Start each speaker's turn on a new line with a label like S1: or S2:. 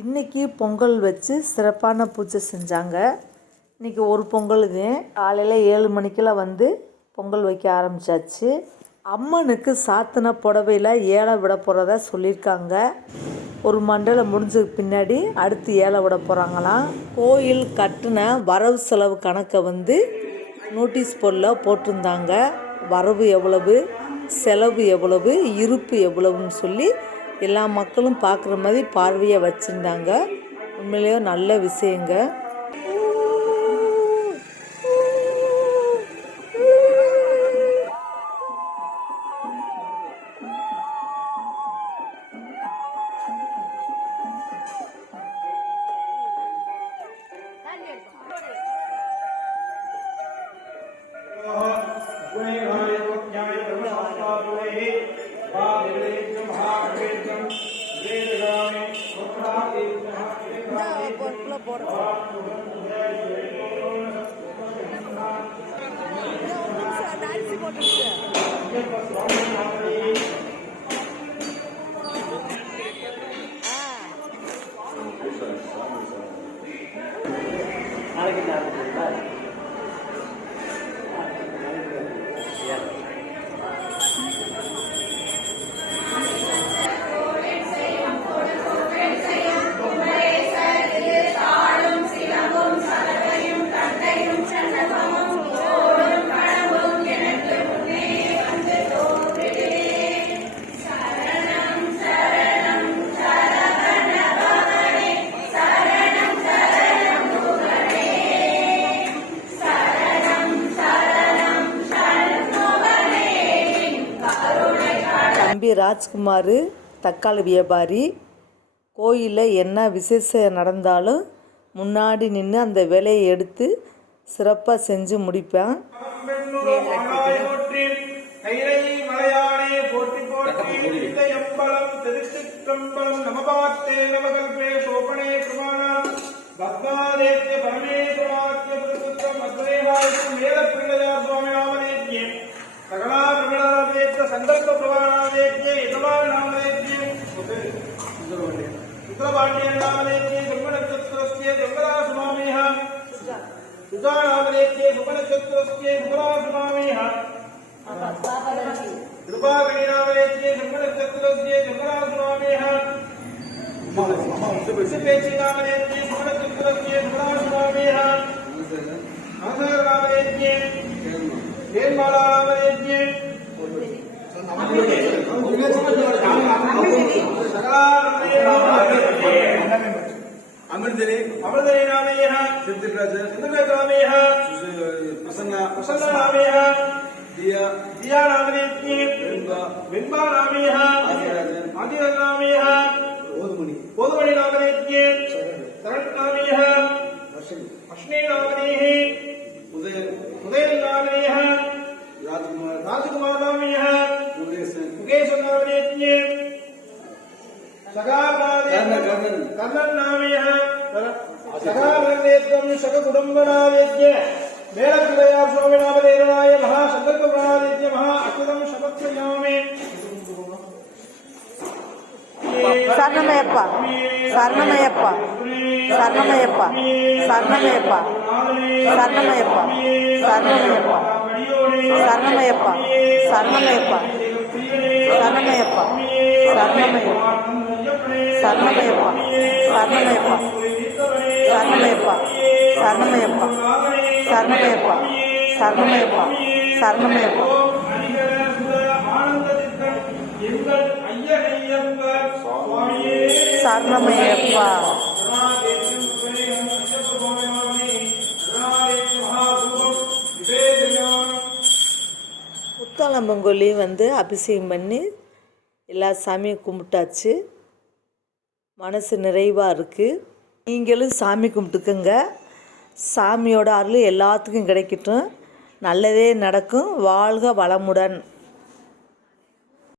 S1: இன்றைக்கி பொங்கல் வச்சு சிறப்பான பூஜை செஞ்சாங்க. இன்றைக்கி ஒரு பொங்கலுக்கு காலையில் ஏழு மணிக்கெல்லாம் வந்து பொங்கல் வைக்க ஆரம்பித்தாச்சு அம்மனுக்கு சாத்தின புடவையில் ஏழை விட போகிறதா சொல்லியிருக்காங்க. ஒரு மண்டலம் முடிஞ்சதுக்கு பின்னாடி அடுத்து ஏழை விட போகிறாங்களாம் கோயில் கட்டின வரவு செலவு கணக்கை வந்து நோட்டீஸ் போர்டில் போட்டிருந்தாங்க. வரவு எவ்வளவு செலவு எவ்வளவு இருப்பு எவ்வளவுன்னு சொல்லி எல்லா மக்களும் பார்க்குற மாதிரி பார்வையை வச்சுருந்தாங்க. உண்மையிலேயே நல்ல விஷயங்க. பொருட்களை போடுறோம் அந்த நாளைக்கு தம்பி ராஜ்குமார் தக்காளி வியாபாரி. கோயிலில் என்ன விசேஷம் நடந்தாலும் முன்னாடி நின்று அந்த வேலையை எடுத்து சிறப்பாக செஞ்சு முடிப்பேன்.
S2: கைலை शुक्लपाण्डेर्नामलेख्ये शुक्लनक्षत्रस्य शुक्लासुमामेह सुतानामलेख्ये शुक्लनक्षत्रस्य शुक्लासुमामेह कृपाकणिनामलेख्ये शुक्लनक्षत्रस्य शुक्लासुमामेह सुपेक्षिनामलेख्ये शुक्लनक्षत्रस्य शुक्लासुमामेह आधारनामलेख्ये हेन्मालानामलेख्ये அமிர்தரே
S3: அமிர்தரே
S2: ராமேய
S3: சித்திராஜ
S2: சித்திராஜ ராமேய
S3: பிரசன்னா
S2: பிரசன்ன ராமேய
S3: தியா
S2: தியா ராமரேத்யே
S3: வெண்பா
S2: வெண்பா ராமேய
S3: ஆதிராஜன்
S2: ஆதிராஜ ராமேய
S3: ஓதுமணி
S2: ஓதுமணி ராமரேத்யே சரண்
S3: ராமேய
S2: அஸ்னே ராமரேஹே
S3: உதய
S2: உதயன் ராமரேய
S3: ராஜகுமார்
S2: ராஜகுமார் ராமேய
S3: குகேசன்
S2: குகேசன் ராமரேத்யே சகாபாதே
S3: கர்ணன் கர்ணன்
S2: ராமேய நாமேய சகாபந்தேத்வம் சககுடும்பநாதேத்யே மேலப்பிள்ளையார் சுவாமி நாமதேரனாய மகா சங்கல்ப பிரணாதேத்ய மகா அச்சுதம் சமத்வயாமே
S1: சரணமயப்பா சரணமயப்பா சரணமயப்பா சரணமயப்பா சரணமயப்பா சரணமயப்பா சரணமயப்பா சரணமயப்பா சரணமயப்பா. சரணமயப்பா. சரணமயப்பா. சரணமயப்பா. சரணமயப்பா. சரணமயப்பா. முத்தாளம்பங்கொல்லி வந்து அபிஷேகம் பண்ணி எல்லா சாமியும் கும்பிட்டாச்சு. மனசு நிறைவாக இருக்குது நீங்களும் சாமி கும்பிட்டுக்குங்க. சாமியோட அருள் எல்லாத்துக்கும் கிடைக்கட்டும். நல்லதே நடக்கும். வாழ்க வளமுடன்.